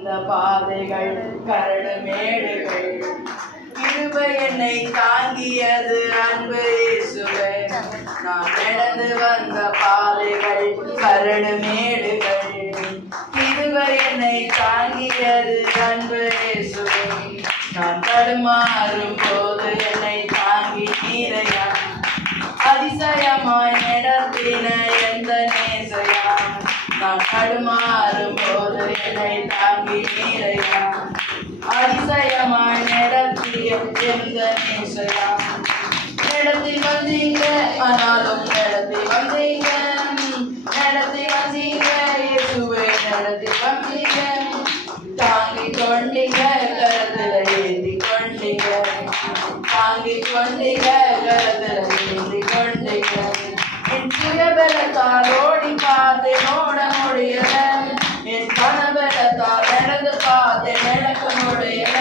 இந்த பாதைகள் கரடு மேடுகள் கிருபை என்னை தாங்கியது அன்பு இயேசுவே. நான் நடந்து வந்த பாதைகள் கரடு மேடுகள் கிருபை என்னை தாங்கியது அன்பு இயேசுவே. நான் தடுமாறும் போது என்னை தாங்கி நீரையா அதிசயமாய் நடத்தின எந்த நேசையா. நான் தடுமாறும் போது என்னை தாங்கி நீரையா அதிசயமாய் நடத்திய எந்த நேசையா. நடத்தி வந்தீங்க ஆனாலும் நடத்தி வந்தீங்க, நடத்தி வந்தீங்க இயேசுவே நடத்தி வந்தீங்க. தாங்கி கொண்டீங்க கருத்துல ஏந்தி கொண்டீங்க, தாங்கி கொண்டீங்க கருத்துல ஏந்தி கொண்டீங்க. என் சுயபலத்தால் ஓடி பார்த்து ஓட முடியல, என் பணபலத்தால் நடந்து பார்த்து நடக்க முடியல.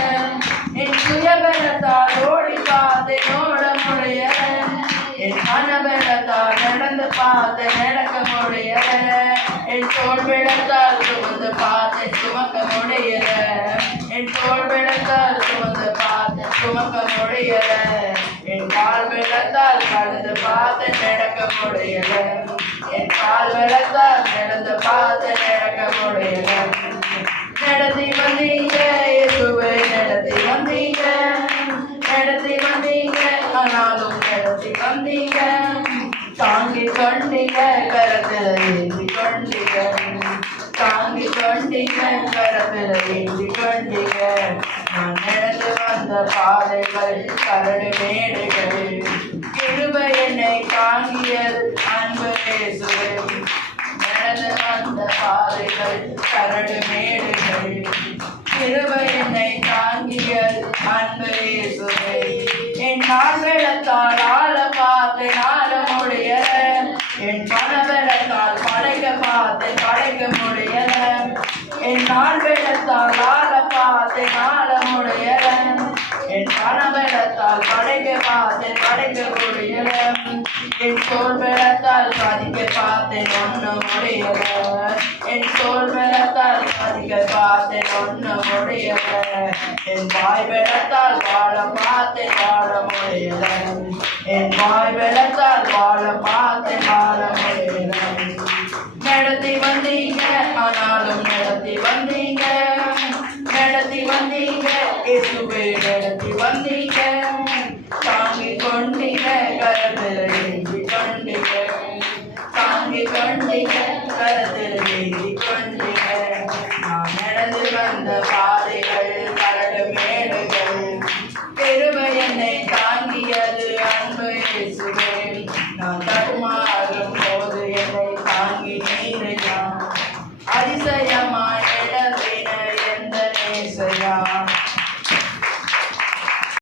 என் சுயபலத்தால் ஓடி பார்த்து ஓட முடியல, என் பணபலத்தால் நடந்து பார்த்து நடக்க முடியல. என் தோள் பலத்தால் சுமந்து பார்த்து சுமக்க முடியல, என் தோள் பலத்தால் சுமந்து பார்த்து சுமக்க முடியல. என் கால் பலத்தால் கடந்து பார்த்து நடக்க முடியல, என் கால் பலத்தால் நடந்து பார்த்து நடக்க முடியல. நடத்தி வந்தீங்க இயேசுவே நடத்தி வந்தீங்க, நடத்தி வந்தீங்க ஆனாலும் நடத்தி வந்தீங்க. தாங்கி கொண்டீங்க கரத்தில் ஏந்தி கொண்டீங்க, தாங்கி கொண்டீங்க கரத்தில் ஏந்தி கொண்டீங்க. நான் நடந்து வந்த பாதைகள் கரடு மேடுகள் கிருபை என்னை தாங்கியது அன்பு இயேசுவே. நடந்து வந்த பாதைகள் கரடு மேடுகள் கிருபை என்னை தாங்கியது அன்பு இயேசுவே. என் நாள்களத்தால் ஆள பார்த்து ஆள முடியல, என் பணபலத்தால் படைக்க பார்த்து படைக்க முடியல. என் நாள்களத்தால் ஆள பார்த்து ஆள முடியல, என் பணபலத்தால் படைக்க பார்த்து படைக்க முடியல. என் தோள் பலத்தால் பதிக்க பார்த்து ஒண்ணு முடியல, என் தோள் பலத்தால் பதிக்க பார்த்து ஒண்ணு முடியல. என் வாய் பலத்தால் வாழ பார்த்து வாழ முடியல, என் வாய் பலத்தால் வாழ பார்த்து வாழ முடியல. நடத்தி வந்தீங்க ஆனாலும் நடத்தி வந்தீங்க, நடத்தி வந்தீங்க இயேசுவே நடத்தி வந்தீங்க. தாங்கி கொண்டீங்க கரத்தில் ஏந்தி கொண்டீங்க, தாங்கி கொண்டீங்க கரத்தில் ஏந்தி கொண்டீங்க. நான் நடந்து வந்த பாதைகள் கரடு மேடுகள் கிருபை என்னை